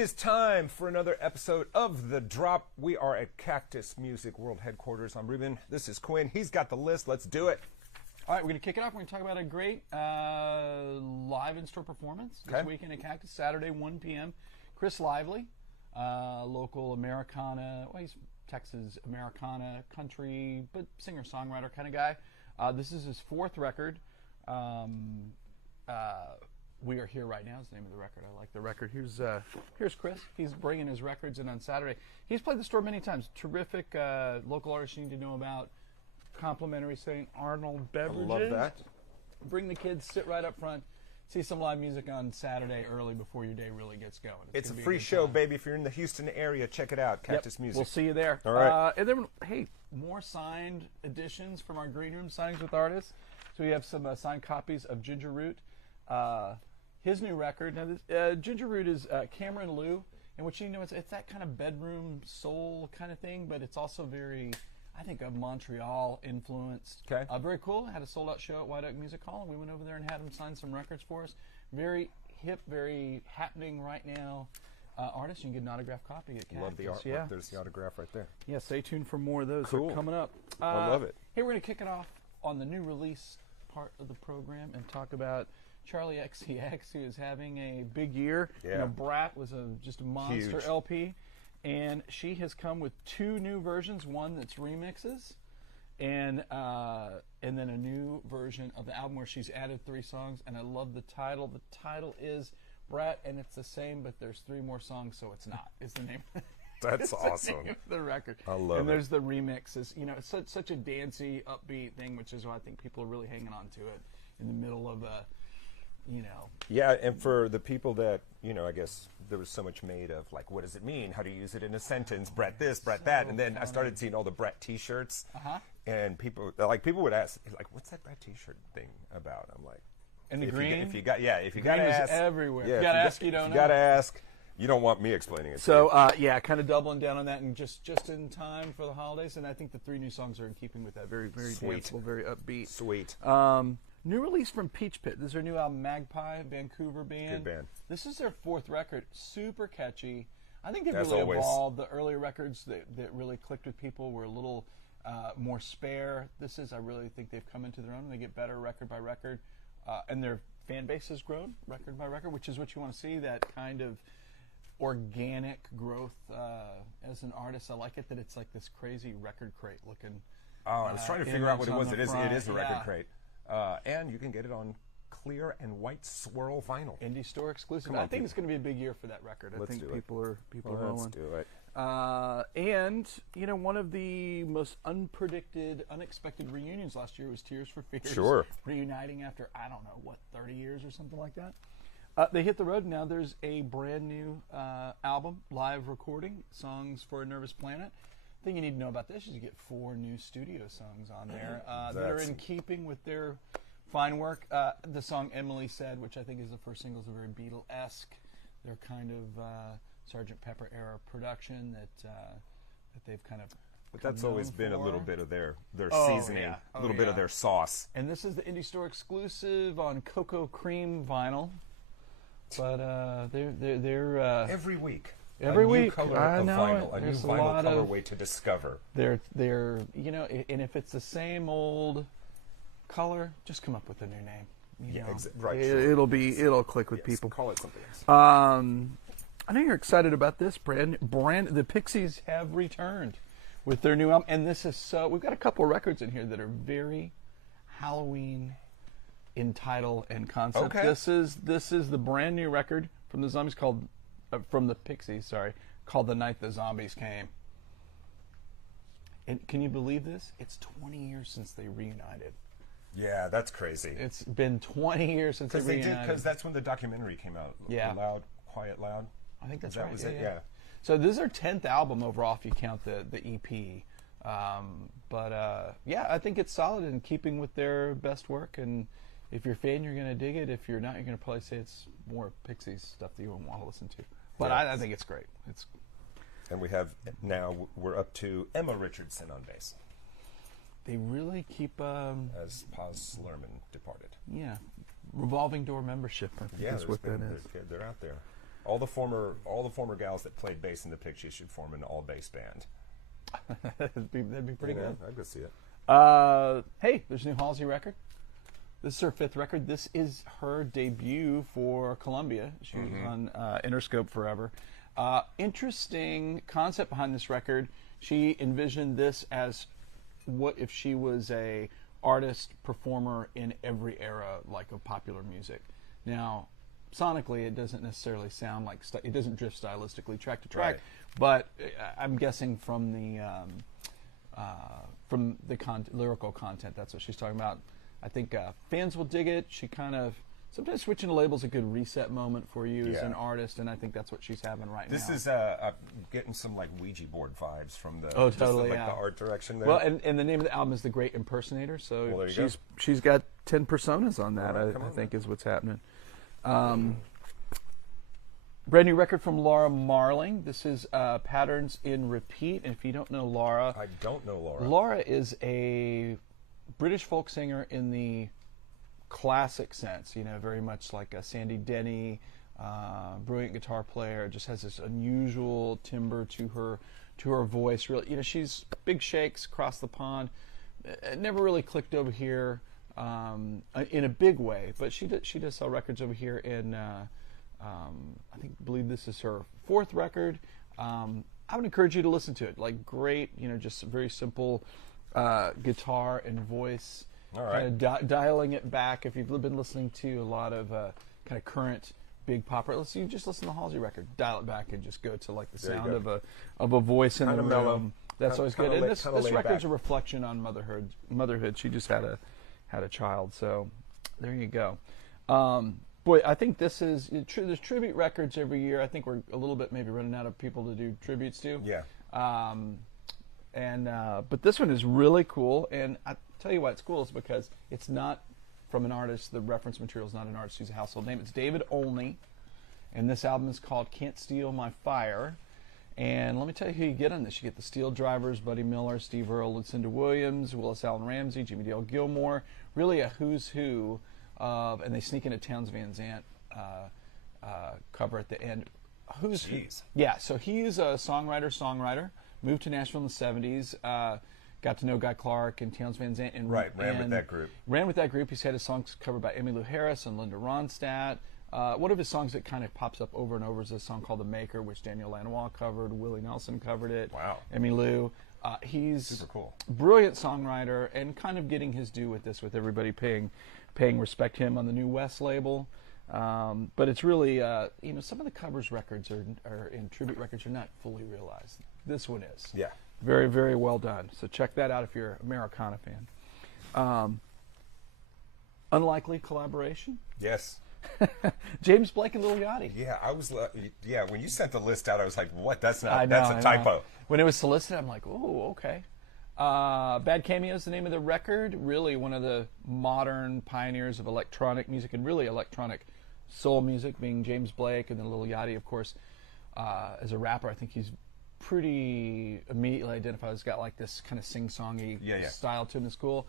is time for another episode of The Drop. We are at Cactus Music World Headquarters. I'm Ruben. This is Quinn. He's got the list. Let's do it. All right, we're going to kick it off. We're going to talk about a great live in-store performance this weekend at Cactus, Saturday, 1 p.m. Chris Lively, local Americana, well, he's Texas Americana, country, but singer-songwriter kind of guy. This is his fourth record. We Are Here Right Now is the name of the record. I like the record. Here's Chris. He's bringing his records in on Saturday. He's played the store many times. Terrific local artist you need to know about. Complimentary St. Arnold beverages. I love that. Bring the kids, sit right up front, see some live music on Saturday early before your day really gets going. It's a free show, baby. If you're in the Houston area, check it out, Cactus Music. We'll see you there. All right. And then, hey, more signed editions from our green room, signings with artists. So we have some signed copies of Ginger Root. His new record. Now, this, Ginger Root is Cameron Liu, and what you know is it's that kind of bedroom soul kind of thing, but it's also very, I think, of Montreal influenced. Okay. Very cool. Had a sold out show at White Oak Music Hall, and we went over there and had him sign some records for us. Very hip, very happening right now. Artist, you can get an autographed copy at Cactus. Love the artwork. Yeah. There's the autograph right there. Yeah, stay tuned for more of those. Cool. They're coming up. I love it. Hey, we're going to kick it off on the new release part of the program and talk about Charlie XCX, who is having a big year. Yeah. You know, Brat was just a monster Huge. LP, and she has come with two new versions. One that's remixes, and then a new version of the album where she's added 3 songs. And I love the title. The title is Brat, and it's the same, but there's 3 more songs, so it's not. Is the name. That's awesome. The name of the record. I love it. And there's the remixes. You know, it's such a dancey, upbeat thing, which is why I think people are really hanging on to it in the middle of a. You know. Yeah, and for the people that, you know, I guess there was so much made of, like, what does it mean? How do you use it in a sentence? Brat this, Brat that. And then I started seeing all the Brat T-shirts. And people would ask, like, what's that Brat T-shirt thing about? I'm like. And the green? If you got to is ask. everywhere. Yeah, you got to ask, you don't know. You got to ask. You don't want me explaining it. So, kind of doubling down on that and just in time for the holidays. And I think the 3 new songs are in keeping with that. Very, very danceable, very upbeat. Sweet. New release from Peach Pit. This is their new album, Magpie, Vancouver band. Good band. This is their 4th record. Super catchy. I think they've As really always. evolved. The earlier records that really clicked with people were a little more spare. I really think they've come into their own. They get better record by record. And their fan base has grown record by record, which is what you want to see, that kind of organic growth as an artist. I like it that it's like this crazy record crate looking. Oh, I was trying to figure out what it was. It is a record Yeah. crate. And you can get it on clear and white swirl vinyl. Indie store exclusive. Come on, I think it's going to be a big year for that record. Let's I think do it. people are rolling. Let's do it. And you know, one of the most unexpected reunions last year was Tears for Fears. Sure. Reuniting after, I don't know, 30 years or something like that. They hit the road. Now there's a brand new album, live recording, Songs for a Nervous Planet. The thing you need to know about this is you get 4 new studio songs on there that are in keeping with their fine work. The song Emily Said, which I think is the first single, is a very Beatle-esque. They're kind of Sgt. Pepper era production that they've kind of. But that's always been a little bit of their seasoning, a little bit of their sauce. And this is the indie store exclusive on Cocoa Cream vinyl. But they're every week. Every week, new color I of know vinyl, a new there's a vinyl lot of- colorway to discover. They're you know, and if it's the same old color, just come up with a new name. You know. Right. It'll click with Yes, people. call it something else. I know you're excited about this brand. The Pixies have returned with their new album, and this is we've got a couple of records in here that are very Halloween in title and concept. Okay. This is the brand new record from the Zombies from the Pixies, called The Night the Zombies Came. And can you believe this? It's 20 years since they reunited. Yeah, that's crazy. It's been 20 years since they reunited. Because that's when the documentary came out. Yeah. Loud, Quiet, Loud. I think that's that right. was it. Yeah. So this is their 10th album overall, if you count the EP. I think it's solid in keeping with their best work. And if you're a fan, you're going to dig it. If you're not, you're going to probably say it's more Pixies stuff that you won't want to listen to. But Yeah. I think it's great. And we're up to Emma Richardson on bass. They really keep as Paz Slurman departed. revolving door membership. I think that's what that is. They're out there. all the former gals that played bass in the Pixies should form an all bass band. that'd be pretty good. I could see it. Hey, there's a new Halsey record. This is her 5th record. This is her debut for Columbia. She was on Interscope forever. Interesting concept behind this record. She envisioned this as what if she was a artist, performer in every era, like, of popular music. Now, sonically, it doesn't necessarily sound like, it doesn't drift stylistically track to track, Right. but I'm guessing from the lyrical content, that's what she's talking about. I think fans will dig it. She kind of, sometimes switching to labels a good reset moment for you as an artist, and I think that's what she's having right now. This is getting some like Ouija board vibes from the totally, the art direction there. Well, and the name of the album is The Great Impersonator, so Well, there you go. she's got 10 personas on that. All right, I think is what's happening. Brand new record from Laura Marling. This is Patterns in Repeat. And if you don't know Laura, I don't know Laura. Laura is a British folk singer in the classic sense, you know, very much like a Sandy Denny, brilliant guitar player, just has this unusual timbre to her voice. Really, you know, she's big shakes across the pond. It never really clicked over here in a big way, but she does sell records over here in I believe this is her 4th record. I would encourage you to listen to it. Like, great, you know, just very simple guitar and voice. All right. Kind of dialing it back. If you've been listening to a lot of kind of current big pop, you just listen to the Halsey record, dial it back, and just go to like the sound of a voice in the room. Mellow. That's always good. And this laid record's back. a reflection on motherhood. She just had a child, so there you go. Boy, I think this is there's tribute records every year. I think we're a little bit maybe running out of people to do tributes to. Yeah. But this one is really cool, and I tell you why it's cool is because it's not from an artist. The reference material is not an artist who's a household name. It's David Olney, and this album is called Can't Steal My Fire. And let me tell you who you get on this. You get the Steel Drivers, Buddy Miller, Steve Earle, Lucinda Williams, Willis Allen Ramsey, Jimmy Dale Gilmore. Really a who's who of, and they sneak in a Townes Van Zandt cover at the end. Jeez. Yeah, so he's a songwriter, moved to Nashville in the 70s, got to know Guy Clark and Townes Van Zandt. And ran with that group. Ran with that group. He's had his songs covered by Emmylou Harris and Linda Ronstadt. One of his songs that kind of pops up over and over is a song called The Maker, which Daniel Lanois covered, Willie Nelson covered it. Wow. Emmylou. He's super cool. Brilliant songwriter, and kind of getting his due with this, with everybody paying respect to him on the New West label. But it's really, you know, some of the covers records are in tribute records are not fully realized. This one is. Yeah. Very, very well done. So check that out if you're an Americana fan. Unlikely collaboration. Yes. James Blake and Lil Yachty. Yeah, I was. Yeah, when you sent the list out, I was like, "What? That's not. I know, that's a typo." When it was solicited, I'm like, "Oh, okay." Bad Cameo is the name of the record. Really, one of the modern pioneers of electronic music and really electronic soul music, being James Blake, and then Lil Yachty, of course, as a rapper. I think he's pretty immediately identified as got like this kind of sing-songy style to him. It's cool.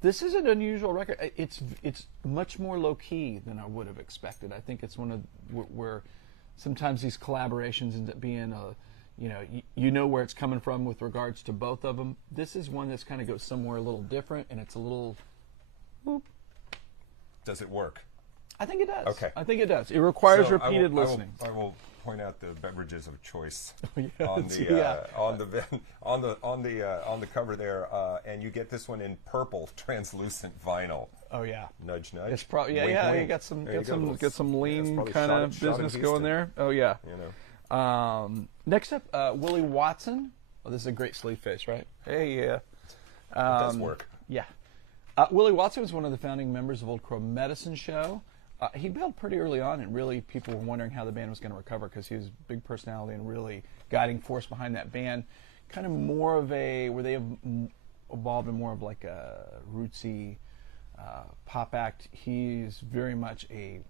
This is an unusual record. It's much more low-key than I would have expected. I think it's one of where sometimes these collaborations end up being you know where it's coming from with regards to both of them. This is one that's kind of goes somewhere a little different, and it's a little. Whoop. Does it work? I think it does. Okay. I think it does. It requires So repeated listening. I will point out the beverages of choice Yeah, on the cover there, and you get this one in purple translucent vinyl. Oh yeah. Nudge, nudge. It's probably Wink, You wink. got some There you go. get some lean probably kind of shot in business Houston. going there. Oh yeah. You know. Next up, Willie Watson. Oh, this is a great sleeve face, right? Hey, yeah. It does work. Yeah. Willie Watson was one of the founding members of Old Crow Medicine Show. He bailed pretty early on, and really people were wondering how the band was going to recover because he was a big personality and really guiding force behind that band. Kind of more of where they have evolved in more of like a rootsy pop act. He's very much a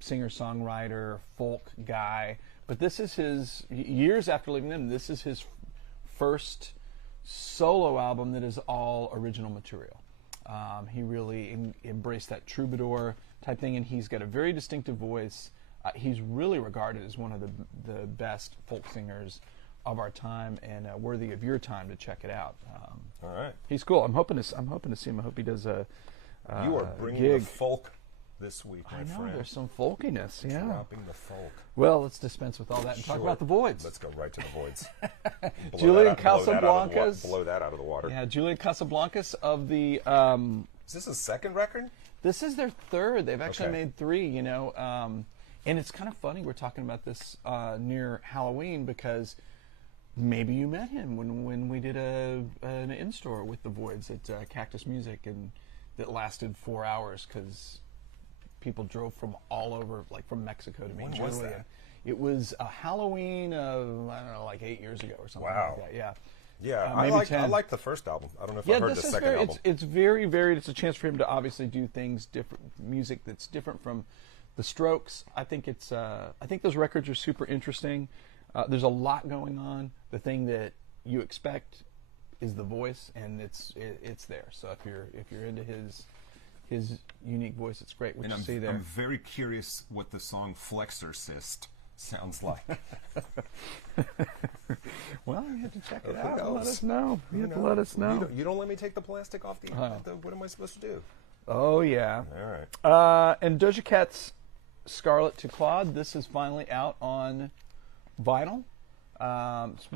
singer-songwriter, folk guy. But this is his, years after leaving them, this is his first solo album that is all original material. He really embraced that troubadour type thing, and he's got a very distinctive voice. He's really regarded as one of the best folk singers of our time, and worthy of your time to check it out. All right. He's cool. I'm hoping to see him. I hope he does a You are bringing gig. the folk this week, my I know, friend. there's some folkiness, yeah. Dropping the folk. Well, let's dispense with all that and talk about the voids. Let's go right to the voids. Julian Casablancas. Blow that out of the water. Yeah, Julian Casablancas of the... Is this his second record? This is their third. They've actually Okay. made three, you know. And it's kind of funny we're talking about this near Halloween because maybe you met him when we did an in-store with the Voids at Cactus Music, and that lasted 4 hours because people drove from all over, like from Mexico to meet Julian. When was that? It was a Halloween of, I don't know, like 8 years ago or something Wow. like that. Yeah. Yeah, Maybe 10. I like the first album. I don't know if I heard the second album. It's very varied. It's a chance for him to obviously do things different, music that's different from the Strokes. I think those records are super interesting. There's a lot going on. The thing that you expect is the voice, and it's there. So if you're into his unique voice, it's great. What you see there. I'm very curious what the song Flexor Cyst sounds like. Well, you have to check it Who out and let knows? us know. You have to let us know. You don't let me take the plastic off the what am I supposed to do? Oh, yeah. All right. And Doja Cat's Scarlet to Claude, this is finally out on vinyl.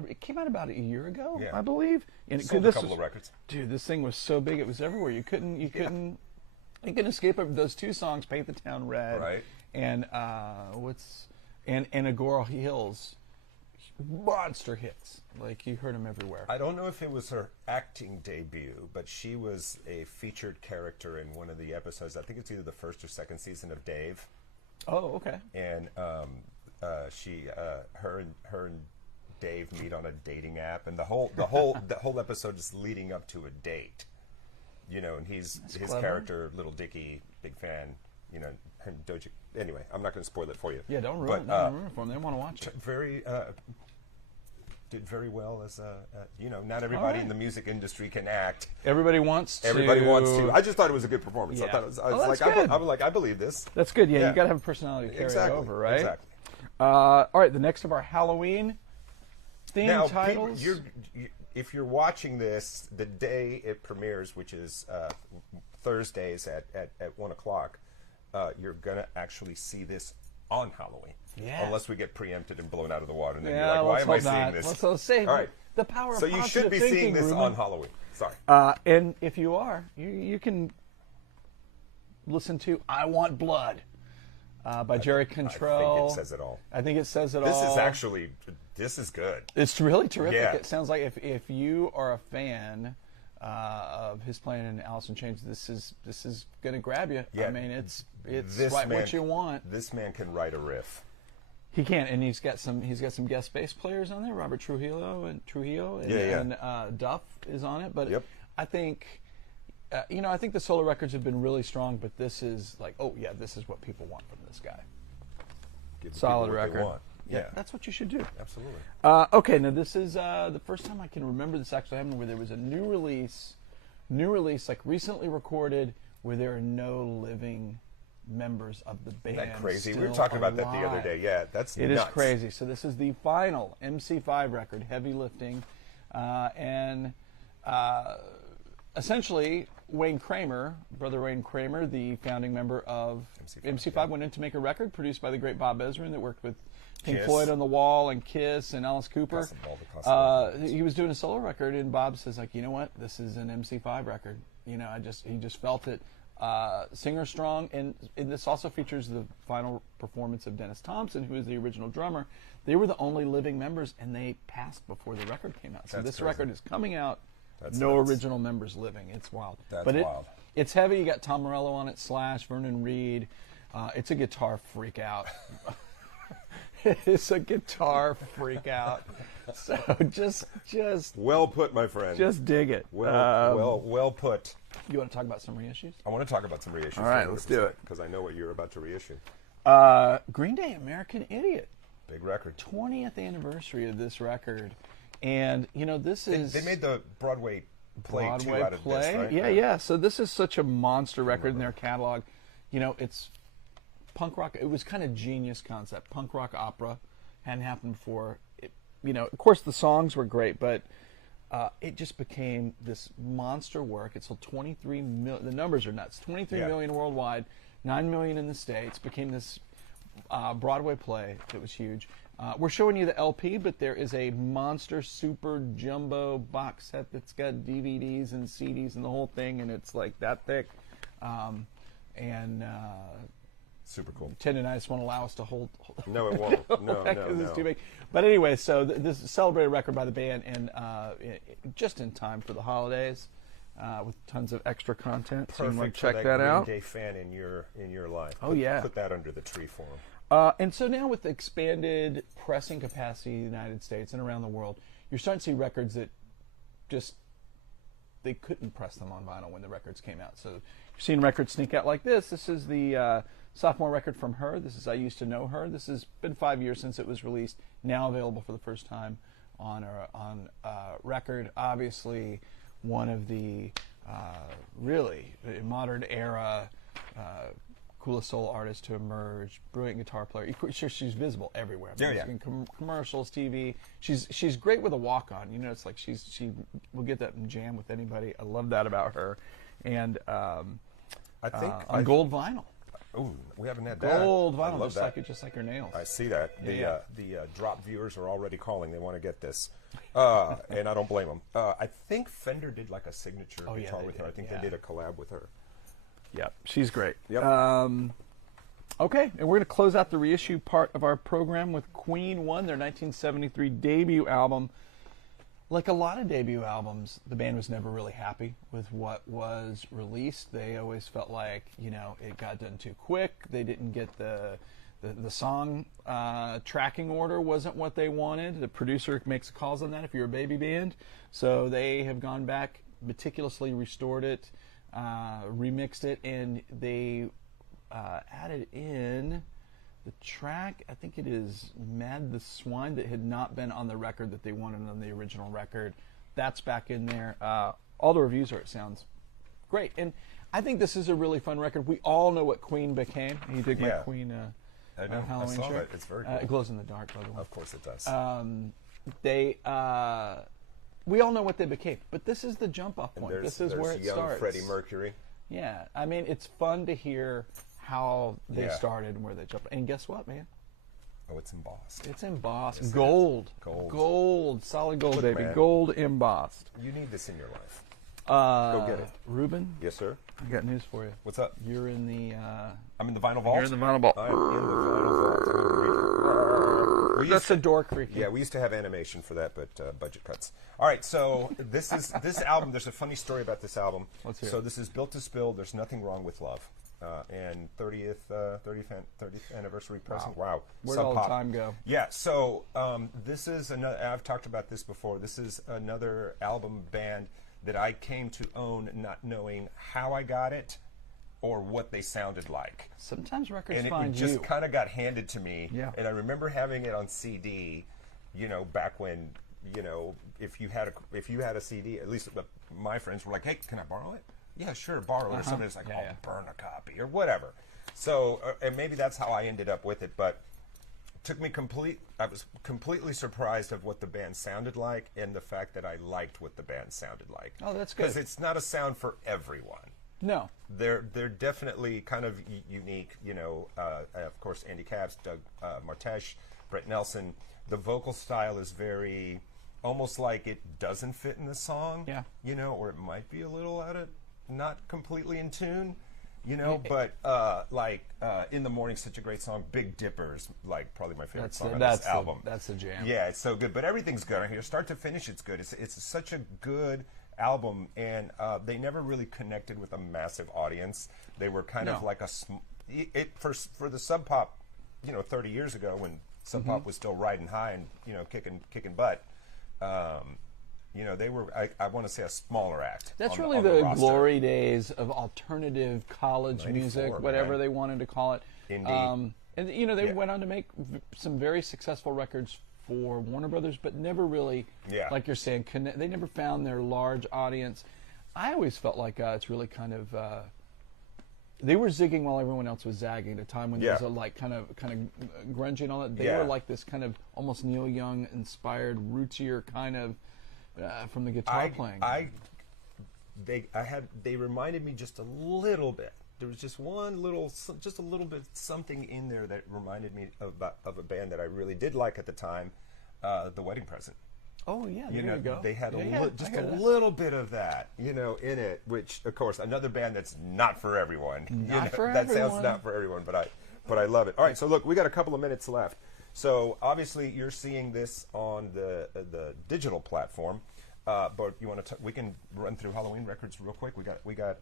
It came out about a year ago, Yeah. I believe. And Sold a couple of records. Dude, this thing was so big it was everywhere. You couldn't escape it. Those two songs, Paint the Town Red, Right. and Agora Hills, monster hits. Like, you heard them everywhere. I don't know if it was her acting debut, but she was a featured character in one of the episodes. I think it's either the first or second season of Dave. Oh, okay. And her and Dave meet on a dating app, and the whole episode is leading up to a date. You know, and his clever. character, Little Dicky, big fan. You know, and Doja. Anyway, I'm not going to spoil it for you. Yeah, don't ruin But, it for them. They want to watch it. Did very well as not everybody right. in the music industry can act. Everybody wants to. Everybody wants to. I just thought it was a good performance. Yeah. I thought it was. that's good. I believe this. That's good. Yeah, Yeah. you got to have a personality to carry Exactly. it over, right? Exactly. All right, the next of our Halloween theme Now, titles. if you're watching this the day it premieres, which is Thursdays at 1 o'clock, you're gonna actually see this on Halloween. Yeah. Unless we get preempted and blown out of the water, and then Yeah, you're like, why let's am I hope seeing not. this? Let's say All right. the power of So you positive should be thinking, seeing this Ruben. on Halloween. Sorry. And if you are, you can listen to "I Want Blood" by Jerry Cantrell. I think it says it all. I think it says it This all. this is good. It's really terrific. Yeah. It sounds like if you are a fan of his playing in Alice in Chains, this is going to grab you. Yeah. I mean, it's This right man- what you want. This man can write a riff. He can, and he's got some guest bass players on there. Robert Trujillo and Duff is on it. But Yep. I think, I think the solo records have been really strong. But this is like, oh yeah, this is what people want from this guy. Give the Solid people what they record. want. Yeah. That's what you should do. Absolutely. Okay, now this is the first time I can remember this actually happening, where there was a new release, like recently recorded, where there are no living members of the band. Isn't that crazy? We were still talking about that the other alive. day. Yeah, that's It is nuts. crazy. So this is the final MC5 record, Heavy Lifting, and essentially Brother Wayne Kramer, the founding member of MC5, went in to make a record produced by the great Bob Ezrin that worked with Pink Kiss. Floyd on the Wall and Kiss and Alice Cooper. He was doing a solo record, and Bob says, like, you know what, this is an MC5 record. You know, he just felt it. Singer strong, and this also features the final performance of Dennis Thompson, who is the original drummer. They were the only living members, and they passed before the record came out. So That's this crazy. record is coming out. That's no nuts. original members living. It's wild. That's but wild. It's heavy. You got Tom Morello on it, Slash, Vernon Reid. It's a guitar freak out. It's a guitar freak out. So just Well put, my friend. just dig it. Well put. You want to talk about some reissues? I want to talk about some reissues. All right, let's do it. Because I know what you're about to reissue. Green Day, American Idiot. Big record. 20th anniversary of this record. And, this is... They made the Broadway play too Broadway out of play. this, right? Yeah. So this is such a monster record in their catalog. It's punk rock. It was kind of genius concept. Punk rock opera hadn't happened before. Of course, the songs were great, but it just became this monster work. It sold 23 million. The numbers are nuts. 23 million worldwide, 9 million in the States. Became this Broadway play that was huge. We're showing you the LP, but there is a monster super jumbo box set that's got DVDs and CDs and the whole thing, and it's like that thick. Super cool. Tendonitis won't allow us to hold. No, it won't. No. It's too big. But anyway, so this is a celebrated record by the band, and just in time for the holidays, with tons of extra content. So you want to check for that out. Green Day fan in your life. Oh, yeah. Put that under the tree for him. And so now with the expanded pressing capacity in the United States and around the world, you're starting to see records that just, they couldn't press them on vinyl when the records came out. So you're seeing records sneak out like this. This is the sophomore record from her. This is I Used to Know Her. This has been 5 years since it was released, now available for the first time on record. Obviously, one of the really modern era coolest soul artist to emerge, brilliant guitar player. She's visible everywhere. In commercials, TV. She's great with a walk on. It's like she will get that and jam with anybody. I love that about her. And I think on gold vinyl. Oh, we haven't had that. Gold vinyl, just like her nails. I see that. The drop viewers are already calling. They want to get this, and I don't blame them. I think Fender did like a signature guitar with her. I think they did a collab with her. Yep, she's great. Yep. Okay, and we're going to close out the reissue part of our program with Queen One, their 1973 debut album. Like a lot of debut albums, the band was never really happy with what was released. They always felt like, it got done too quick. They didn't get the song tracking order wasn't what they wanted. The producer makes calls on that if you're a baby band. So they have gone back, meticulously restored it, remixed it, and they added in the track, I think it is Mad the Swine, that had not been on the record that they wanted on the original record. That's back in there. All the reviews are, it sounds great. And I think this is a really fun record. We all know what Queen became. You dig my Queen Halloween I saw shirt? It. It's very cool. It glows in the dark, by the way. Of course it does. We all know what they became, but this is the jump-off point. This is where it young starts. Freddie Mercury. Yeah, I mean, it's fun to hear how they started and where they jumped. And guess what, man? Oh, it's embossed. It's embossed. Yes, Gold. Gold. Solid gold, Look, baby. man. Gold embossed. You need this in your life. Go get it. Ruben? Yes, sir. I got news for you. What's up? You're in the... I'm in the vinyl vault. You're in the vinyl vault. I am in the vinyl vault. That's a door creaking. Yeah, we used to have animation for that, but budget cuts. All right, so this album. There's a funny story about this album. Let's hear So it. this is Built to Spill. There's Nothing Wrong with Love, and 30th anniversary present. Wow. Where'd Sub all the Pop. time go? Yeah, so this is another. I've talked about this before. This is another album band that I came to own, not knowing how I got it or what they sounded like. Sometimes records And find it just you. kind of got handed to me. Yeah. And I remember having it on CD, back when, if you had a CD, at least my friends were like, hey, can I borrow it? Yeah, sure, borrow it. Or somebody's like, burn a copy or whatever. So, and maybe that's how I ended up with it, but I was completely surprised of what the band sounded like and the fact that I liked what the band sounded like. Oh, that's good. Because it's not a sound for everyone. No. They're definitely kind of unique. Of course, Andy Capps, Doug Martesh, Brett Nelson. The vocal style is very, almost like it doesn't fit in the song. Yeah. Or it might be a little not completely in tune. But In the Morning, such a great song. Big Dipper's like probably my favorite song on this album. That's the jam. Yeah, it's so good. But everything's good on here. Start to finish, it's good. It's such a good album, and they never really connected with a massive audience. They were kind of like for the Sub Pop, 30 years ago when Sub Pop was still riding high and kicking butt. They were, I want to say, a smaller act. That's on really the the roster. glory days of alternative college 94, music, whatever man. they wanted to call it. Indie. And they went on to make some very successful records for Warner Brothers, but never really, like you're saying, they never found their large audience. I always felt like it's really kind of They were zigging while everyone else was zagging at a time when there was a like kind of grungy and all that. They were like this kind of almost Neil Young inspired, rootsier kind of from the guitar playing. They reminded me just a little bit. There was just just a little bit something in there that reminded me of a band that I really did like at the time, The Wedding Present. Oh yeah, there you go. They had just a little bit of that, in it. Which, of course, another band that's not for everyone. Not for that everyone. sounds not for everyone, but I love it. All right, so look, we got a couple of minutes left. So obviously, you're seeing this on the digital platform, but you want to? We can run through Halloween records real quick. We got.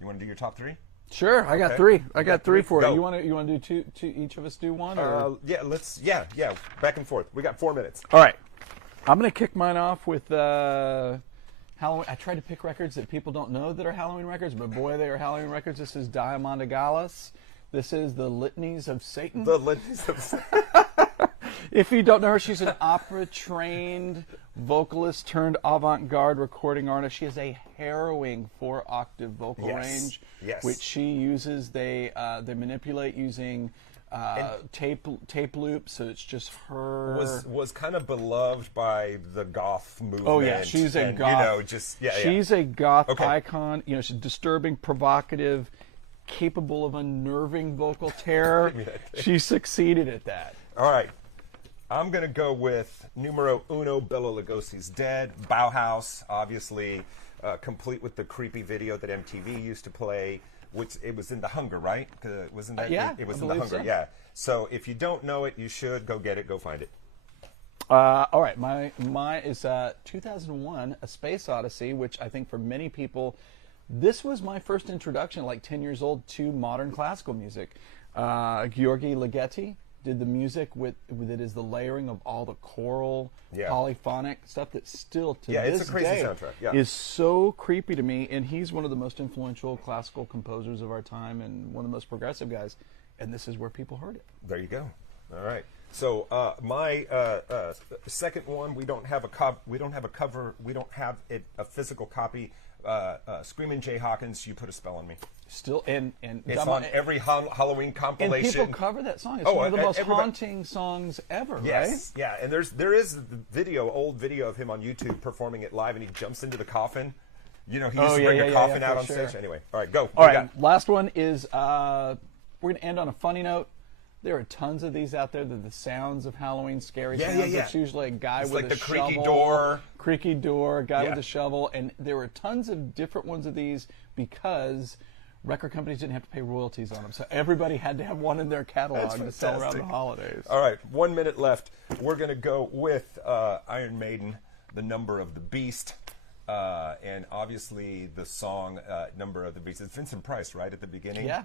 You want to do your top three? Sure, I got three. I got three for you. You want to do two? Each of us do one? Or? Yeah. Back and forth. We got 4 minutes. All right. I'm going to kick mine off with Halloween. I tried to pick records that people don't know that are Halloween records, but boy, they are Halloween records. This is Diamanda Gallas. This is the Litanies of Satan. The Litanies of Satan. If you don't know her, she's an opera-trained vocalist turned avant-garde recording artist. She has a harrowing 4-octave vocal range, which she uses. They manipulate using tape loops, so it's just her. Was kind of beloved by the goth movement. Oh yeah, she's a goth. She's a goth icon. She's disturbing, provocative, capable of unnerving vocal terror. She succeeded at that. All right. I'm going to go with numero uno, Bela Lugosi's Dead. Bauhaus, obviously, complete with the creepy video that MTV used to play, which it was in The Hunger, right? Wasn't that? It was in The Hunger, so. So if you don't know it, you should go get it, go find it. All right, mine is 2001, A Space Odyssey, which I think for many people, this was my first introduction, like 10 years old, to modern classical music. Gheorghe Ligeti did the music that is the layering of all the choral, polyphonic stuff that still to this it's a crazy day soundtrack. is so creepy to me. And he's one of the most influential classical composers of our time and one of the most progressive guys. And this is where people heard it. There you go. All right. So my second one, we don't have a cover. We don't have a physical copy. Screamin' Jay Hawkins, You Put a Spell on Me. Still, and it's on every Halloween compilation. And people cover that song. It's one of the most haunting songs ever, right? Yeah, and there is old video of him on YouTube performing it live, and he jumps into the coffin. He used to bring a coffin out on stage. Anyway, all right, go. All right, last one is we're going to end on a funny note. There are tons of these out there. They're the sounds of Halloween scary sounds. It's usually a guy with a shovel. Creaky door, guy with a shovel. And there were tons of different ones of these because record companies didn't have to pay royalties on them. So everybody had to have one in their catalog to sell around the holidays. All right, 1 minute left. We're going to go with Iron Maiden, The Number of the Beast. And obviously the song Number of the Beast. It's Vincent Price, right, at the beginning? Yeah.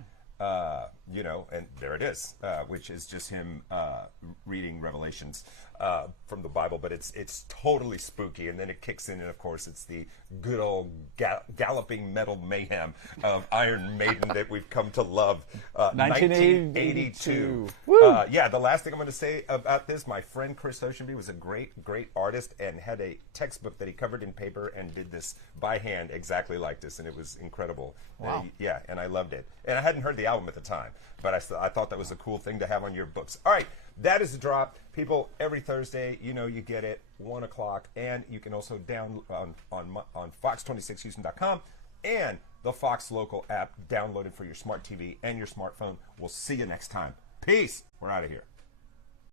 And there it is, which is just him reading Revelations from the Bible, but it's totally spooky, and then it kicks in, and of course it's the good old galloping metal mayhem of Iron Maiden that we've come to love. 1982. The last thing I'm going to say about this, my friend Chris Oceanby was a great artist and had a textbook that he covered in paper and did this by hand exactly like this, and it was incredible. Wow. And I loved it. And I hadn't heard the album at the time, but I thought that was a cool thing to have on your books. All right, that is the drop. People, every Thursday, you get it, 1 o'clock, and you can also download on fox26houston.com and the Fox Local app, downloaded for your smart TV and your smartphone. We'll see you next time. Peace. We're out of here.